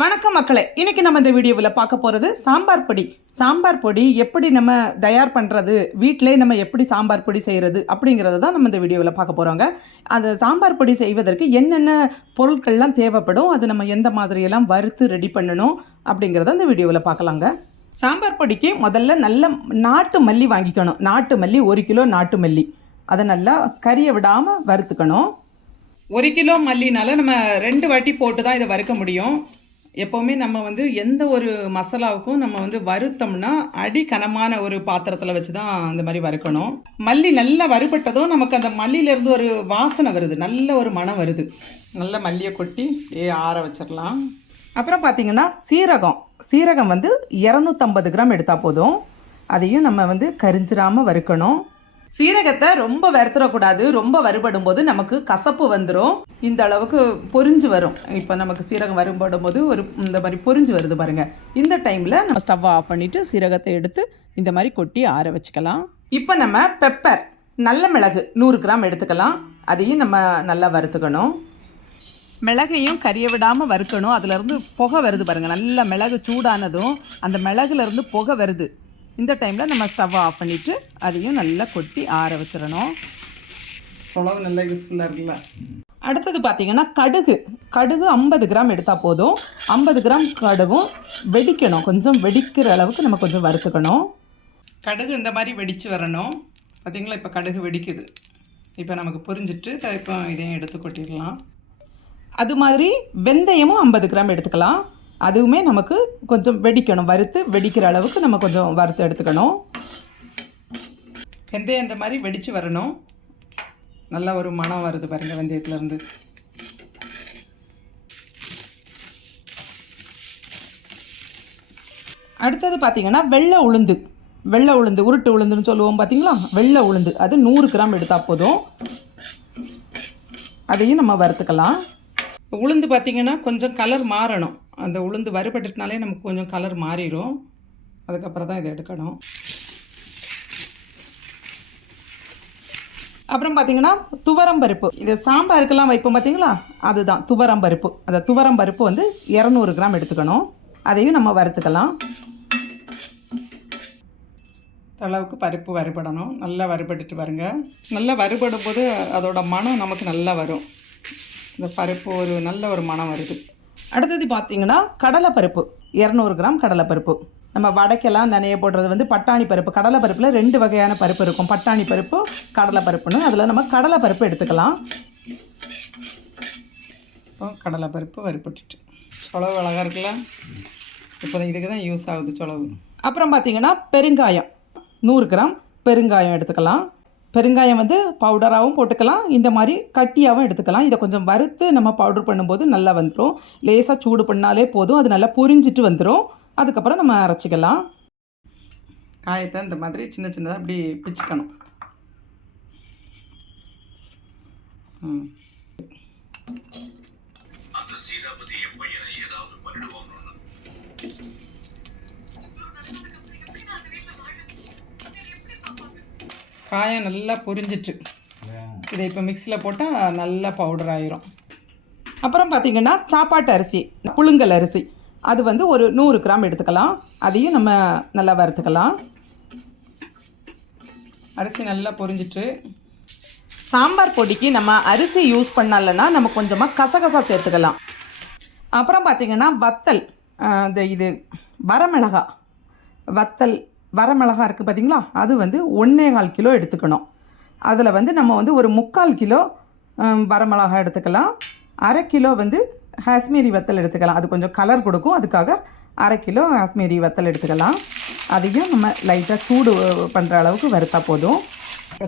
வணக்கம் மக்களை. இன்னைக்கு நம்ம இந்த வீடியோவில் பார்க்க போகிறது சாம்பார் பொடி. சாம்பார் பொடி எப்படி நம்ம தயார் பண்ணுறது வீட்டிலே நம்ம எப்படி சாம்பார் பொடி செய்கிறது அப்படிங்கிறத தான் நம்ம இந்த வீடியோவில் பார்க்க போகிறோங்க அந்த சாம்பார் பொடி செய்வதற்கு என்னென்ன பொருட்கள்லாம் தேவைப்படும் அது நம்ம எந்த மாதிரியெல்லாம் வறுத்து ரெடி பண்ணணும் அப்படிங்கிறத இந்த வீடியோவில் பார்க்கலாங்க. சாம்பார் பொடிக்கு முதல்ல நல்ல நாட்டு மல்லி வாங்கிக்கணும். நாட்டு மல்லி ஒரு கிலோ நாட்டு மல்லி. அதை நல்லா கறியை விடாமல் வறுத்துக்கணும். ஒரு கிலோ மல்லினால நம்ம ரெண்டு வாட்டி போட்டு தான் இதை வறுக்க முடியும். எப்போவுமே நம்ம வந்து எந்த ஒரு மசாலாவுக்கும் நம்ம வந்து வறுத்தோம்னா அடி கனமான ஒரு பாத்திரத்தில் வச்சு தான் இந்த மாதிரி வறுக்கணும். மல்லி நல்லா வறுபட்டதும் நமக்கு அந்த மல்லியிலேருந்து ஒரு வாசனை வருது. நல்ல ஒரு மனம் வருது. நல்ல மல்லியை கொட்டி ஏ ஆற வச்சிடலாம் அப்புறம் பார்த்தீங்கன்னா சீரகம். சீரகம் வந்து இரநூத்தம்பது கிராம் எடுத்தால் போதும். அதையும் நம்ம வந்து கரிஞ்சிராமல் வறுக்கணும். சீரகத்தை ரொம்ப வறுத்துடக்கூடாது ரொம்ப வறுபடும் போது நமக்கு கசப்பு வந்துடும் இந்த அளவுக்கு பொரிஞ்சு வரும். இப்போ நமக்கு சீரகம் வறுபடும் போது ஒரு இந்த மாதிரி பொரிஞ்சு வருது பாருங்க. இந்த டைமில் நம்ம ஸ்டவ்வை ஆஃப் பண்ணிவிட்டு சீரகத்தை எடுத்து இந்த மாதிரி கொட்டி ஆற வச்சுக்கலாம். இப்போ நம்ம பெப்பர் நல்ல மிளகு நூறு கிராம் எடுத்துக்கலாம். அதையும் நம்ம நல்லா வறுத்துக்கணும். மிளகையும் கறிய விடாமல் வறுக்கணும். அதுலேருந்து புகை வருது பாருங்கள் நல்ல மிளகு சூடானதும் அந்த மிளகுலேருந்து புகை வருது. டைமில் நம்ம ஸ்டவ் ஆஃப் பண்ணிவிட்டு அதையும் நல்லா கொட்டி ஆற வச்சிடணும். சொலவு நல்லா யூஸ்ஃபுல்லாக இருக்குல்ல. அடுத்தது பார்த்தீங்கன்னா கடுகு. கடுகு ஐம்பது கிராம் எடுத்தால் போதும். ஐம்பது கிராம் கடுகும் வெடிக்கணும். கொஞ்சம் வெடிக்கிற அளவுக்கு நம்ம கொஞ்சம் வறுத்துக்கணும். கடுகு இந்த மாதிரி வெடித்து வரணும். பார்த்தீங்களா இப்போ கடுகு வெடிக்குது. இப்போ நமக்கு புரிஞ்சிட்டு த- இப்போ இதையும் எடுத்து கொட்டிடலாம். அது மாதிரி வெந்தயமும் ஐம்பது கிராம் எடுத்துக்கலாம். அதுவுமே நமக்கு கொஞ்சம் வெடிக்கணும். வறுத்து வெடிக்கிற அளவுக்கு நம்ம கொஞ்சம் வறுத்து எடுத்துக்கணும். வெந்தயம் இந்த மாதிரி வெடித்து வரணும். நல்லா ஒரு மனம் வருது பாருங்கள் வெந்தயத்துலேருந்து அடுத்தது பார்த்தீங்கன்னா வெள்ளை உளுந்து. வெள்ளை உளுந்து உருட்டு உளுந்துன்னு சொல்லுவோம் பார்த்தீங்களா வெள்ளை உளுந்து. அது நூறு கிராம் எடுத்தால் போதும். அதையும் நம்ம வறுத்துக்கலாம். உளுந்து பார்த்திங்கன்னா கொஞ்சம் கலர் மாறணும். அந்த உளுந்து வறுபட்டுனாலே நமக்கு கொஞ்சம் கலர் மாறிடும் அதுக்கப்புறம் தான் இதை எடுக்கணும். அப்புறம் பார்த்தீங்கன்னா துவரம் பருப்பு. இது சாம்பாருக்கெல்லாம் வைப்போம் பார்த்தீங்களா அதுதான் துவரம் பருப்பு. அந்த துவரம் பருப்பு வந்து இரநூறு கிராம் எடுத்துக்கணும். அதையும் நம்ம வறுத்துக்கலாம். அளவுக்கு பருப்பு வறுபடணும். நல்லா வறுபட்டுட்டு வருங்க நல்லா வறுபடும் போது அதோட மனம் நமக்கு நல்லா வரும். இந்த பருப்பு ஒரு நல்ல ஒரு மனம் வருது. அடுத்தது பார்த்தீங்கன்னா கடலைப்பருப்பு. இரநூறு கிராம் கடலைப்பருப்பு. நம்ம வடைக்கெல்லாம் நனைய போடுறது வந்து பட்டாணி பருப்பு. கடலை பருப்பில் ரெண்டு வகையான பருப்பு இருக்கும். பட்டாணி பருப்பு கடலை பருப்புன்னு அதில் நம்ம கடலை பருப்பு எடுத்துக்கலாம். இப்போ கடலை பருப்பு வறுபட்டுட்டு. சொலவு அழகாக இருக்குல்ல? இப்போ இதுக்கு தான் யூஸ் ஆகுது சொலவு அப்புறம் பார்த்தீங்கன்னா பெருங்காயம். நூறு கிராம் பெருங்காயம் எடுத்துக்கலாம். பெருங்காயம் வந்து பவுடராகவும் போட்டுக்கலாம். இந்த மாதிரி கட்டியாகவும் எடுத்துக்கலாம். இதை கொஞ்சம் வறுத்து நம்ம பவுடர் பண்ணும்போது நல்லா வந்துடும் லேசாக சூடு பண்ணாலே போதும். அது நல்லா பொரிஞ்சிட்டு வந்துடும் அதுக்கப்புறம் நம்ம அரைச்சிக்கலாம். காயத்தை இந்த மாதிரி சின்ன சின்னதாக அப்படி பிச்சுக்கணும். ம். காயம் நல்லா பொரிஞ்சிட்டு. இதை இப்போ மிக்சியில் போட்டால் நல்லா பவுடர் ஆயிரும். அப்புறம் பார்த்தீங்கன்னா சாப்பாட்டு அரிசி புழுங்கல் அரிசி. அது வந்து ஒரு நூறு கிராம் எடுத்துக்கலாம். அதையும் நம்ம நல்லா வறுத்துக்கலாம். அரிசி நல்லா பொரிஞ்சிட்டு. சாம்பார் பொடிக்கு நம்ம அரிசி யூஸ் பண்ணலன்னா நம்ம கொஞ்சமாக கசகசா சேர்த்துக்கலாம். அப்புறம் பார்த்தீங்கன்னா வத்தல் இந்த இது வரமிளகா. வத்தல் வரமிளகா இருக்குது பார்த்தீங்களா அது வந்து ஒன்றே கால் கிலோ எடுத்துக்கணும். அதில் வந்து நம்ம வந்து ஒரு முக்கால் கிலோ வரமிளகா எடுத்துக்கலாம். அரை கிலோ வந்து காஷ்மீரி வத்தல் எடுத்துக்கலாம். அது கொஞ்சம் கலர் கொடுக்கும். அதுக்காக அரை கிலோ காஷ்மீரி வத்தல் எடுத்துக்கலாம். அதையும் நம்ம லைட்டாக சூடு பண்ணுற அளவுக்கு வறுத்தா போதும்.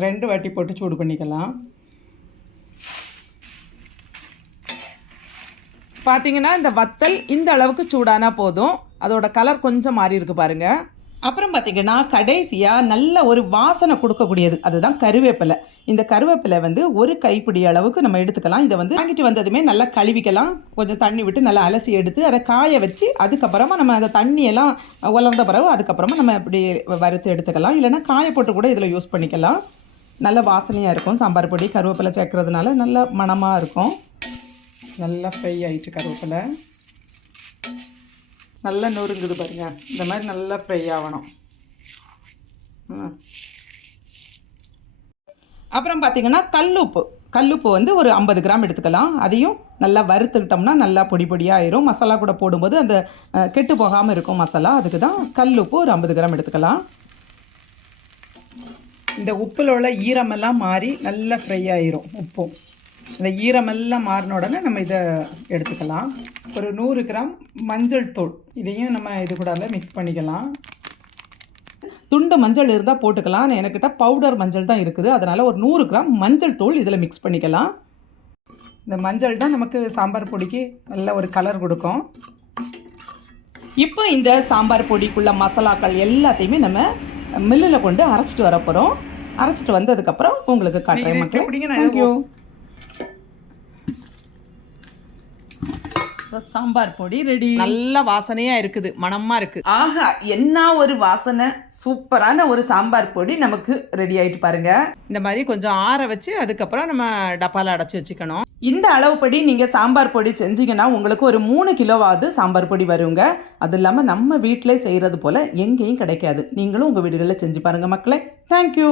ரெண்டு வாட்டி போட்டு சூடு பண்ணிக்கலாம். பார்த்தீங்கன்னா இந்த வத்தல் இந்த அளவுக்கு சூடானா போதும். அதோட கலர் கொஞ்சம் மாறி இருக்கு பாருங்கள் அப்புறம் பார்த்தீங்கன்னா கடைசியாக நல்ல ஒரு வாசனை கொடுக்கக்கூடியது. அதுதான் கருவேப்பிலை. இந்த கருவேப்பிலை வந்து ஒரு கைப்பிடி அளவுக்கு நம்ம எடுத்துக்கலாம். இதை வந்து வாங்கிட்டு வந்ததுமே நல்லா கழுவிக்கலாம். கொஞ்சம் தண்ணி விட்டு நல்லா அலசி எடுத்து அதை காய வச்சு அதுக்கப்புறமா நம்ம அந்த தண்ணியெல்லாம் உலர்ந்த பிறகு அதுக்கப்புறமா நம்ம இப்படி வறுத்து எடுத்துக்கலாம். இல்லைன்னா காய போட்டு கூட இதில் யூஸ் பண்ணிக்கலாம். நல்ல வாசனையாக இருக்கும். சாம்பார் பொடி கருவேப்பிலை சேர்க்கறதுனால நல்ல மணமாக இருக்கும். நல்லா ஃப்ரை ஆயிட்டு கருவேப்பிலை. நல்லா நொறுங்குது பாருங்க. இந்த மாதிரி நல்லா ஃப்ரை ஆகணும். அப்புறம் பார்த்தீங்கன்னா கல்லுப்பு. கல்லுப்பு வந்து ஒரு ஐம்பது கிராம் எடுத்துக்கலாம். அதையும் நல்லா வறுத்துக்கிட்டோம்னா நல்லா பொடி பொடியாக ஆயிரும். மசாலா கூட போடும்போது அந்த கெட்டு போகாமல் இருக்கும் மசாலா. அதுக்கு தான் கல்லுப்பு ஒரு ஐம்பது கிராம் எடுத்துக்கலாம். இந்த உப்பில் உள்ள ஈரமெல்லாம் மாறி நல்லா ஃப்ரை ஆயிரும் உப்பும் இந்த ஈரமெல்லாம் மாறின உடனே நம்ம இதை எடுத்துக்கலாம். ஒரு நூறு கிராம் மஞ்சள் தூள். இதையும் நம்ம இது கூட மிக்ஸ் பண்ணிக்கலாம். துண்டு மஞ்சள் இருந்தால் போட்டுக்கலாம். என்கிட்ட பவுடர் மஞ்சள் தான் இருக்குது. அதனால் ஒரு நூறு கிராம் மஞ்சள் தூள் இதில் மிக்ஸ் பண்ணிக்கலாம். இந்த மஞ்சள் தான் நமக்கு சாம்பார் பொடிக்கு நல்ல ஒரு கலர் கொடுக்கும். இப்போ இந்த சாம்பார் பொடிக்குள்ள மசாலாக்கள் எல்லாத்தையுமே நம்ம மில்லில் கொண்டு அரைச்சிட்டு வர போகிறோம் அரைச்சிட்டு வந்ததுக்கப்புறம் உங்களுக்கு காட்டுறேன் மக்களே. தேங்க்யூ சாம்பார் பொடி ரெடி. நல்ல வாசனையா இருக்குது மணமா இருக்கு. ஆஹா என்ன ஒரு வாசனை சூப்பரான ஒரு சாம்பார் பொடி நமக்கு ரெடி ஆயிட்டு பாருங்க. இந்த மாதிரி கொஞ்சம் ஆற வச்சு அதுக்கப்புறம் நம்ம டப்பால அடைச்சி வச்சுக்கணும். இந்த அளவுப்படி நீங்க சாம்பார் பொடி செஞ்சீங்கன்னா உங்களுக்கு ஒரு மூணு கிலோவாவது சாம்பார் பொடி வருங்க. அது இல்லாமல் நம்ம வீட்டிலே செய்கிறது போல எங்கேயும் கிடைக்காது. நீங்களும் உங்கள் வீடுகளில் செஞ்சு பாருங்க மக்களே. தேங்க்யூ